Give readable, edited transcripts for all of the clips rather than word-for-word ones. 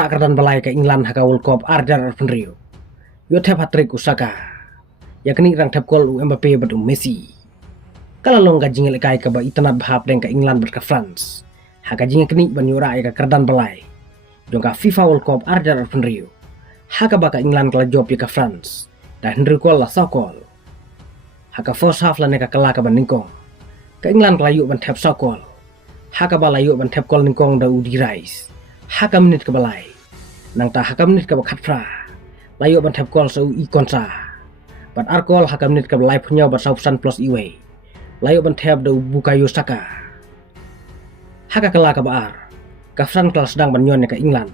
rak kerdan balai ke England haka World Cup arjar penrio. Yo tep hat-trick Usaka. Yakni rang tep gol Mbappe batu Messi. Kalau long gajing lekai ke ba itanat bahap deng ke England berka France. Haka jing kini ban yura ya kerdan balai. Jongka FIFA World Cup arjar penrio. Haka baka England kala job ya ke France. Dah henry gol lah sokol. Haka first half lah neka kelak ke ban ningkong. Ke England kala yuk ban tep sokol. Haka bala yuk ban tep gol ningkong da udi rise. Haka menit ke balai. Nang ta haka menit ke bakat fra. Layu ban tep gol sau i kontra. Bat arkol haka menit ke balai punya bat sausan plus iwe. Layu ban tep da Bukayo Saka. Haka kala ke baar. Kafran kala sedang ban nyon ke England.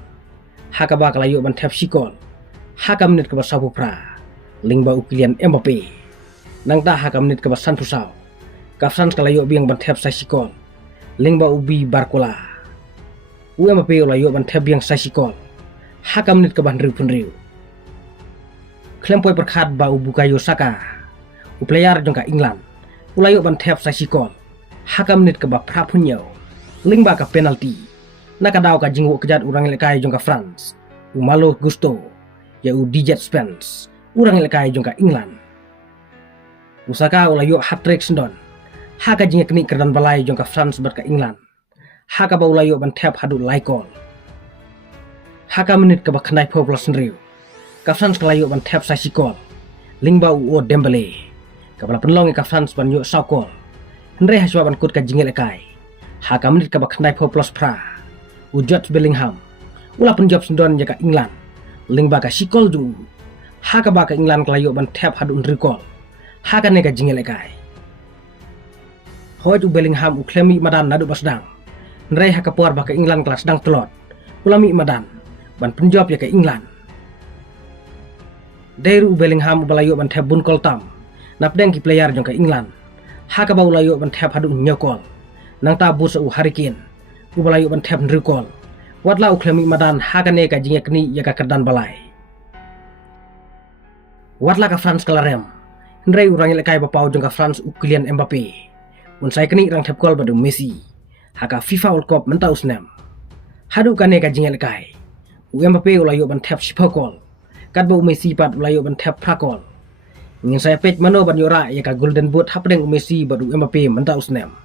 Haka ba kala yuk ban tep sikol. Haka menit ke bat sapu pra. Ling ba ukilian Mbappe. Nang ta haka menit ke bat san pusau. Kafran kala yuk biang ban tep sa sikol. Ling ba ubi Barcola. Mbappe ulayo ban tep yang sasikol. Haka menit ke bandriu penriu. Klempoi perkhat ba Bukayo Saka. Player jongka England. Ulayo ban tep sasikol. Haka menit ke ba prapunyo. Ling ba ka penalti. Nakadaw ka jingwo kejat urang lekai jongka France. Malo Gusto. Ya Dijet Spence. Urang lekai jongka England. Usaka ulayo hat-trick sendon. Haka jingek ni kerdan balai jongka France berka England. Haka ba ulayo ban tep hadu laikol. Haka menit ke ba khnai population riu. Ka France kalayo ban tep sasikol. Lingba uo Dembele. Ka bala penlong ka France ban yo sakol. Henry haswa ban kut ka jingel kai. Haka menit ke ba khnai population pra. Ujot Bellingham. Ula penjob sendon ya ka England. Lingba ka sikol ju. Haka ba ka England kalayo ban tep hadu recall. Haka ne ka jingel kai. Hoju Bellingham uklemi madan nadu basdang. Nrai haka puar baka England kelas dang telot. Ulami madan. Ban penjawab ya ke England. Dairu Bellingham balayo ban tep bun kol tam. Napdeng ki player jong ke England. Haka ba ulayo ban tep hadu nyokol. Nang ta busa u Hurricane. Balayo ban tep nrikol. Watla uklemi madan haka ne ka jingek ni ya ka kerdan balai. Watla ka France kalarem. Nrai urang lekai bapau jong ka France ukilian Mbappe. Unsai kini rang tep gol badu Messi. Haka FIFA World Cup mentau senam. Hadu kane ka jingel kai. Mbappe ulayo ban tep sipakol. Kat ba Messi pat ulayo ban tep prakol. Ngin saya pej mano ban yora ya ka Golden Boot hapdeng Messi badu Mbappe mentau senam.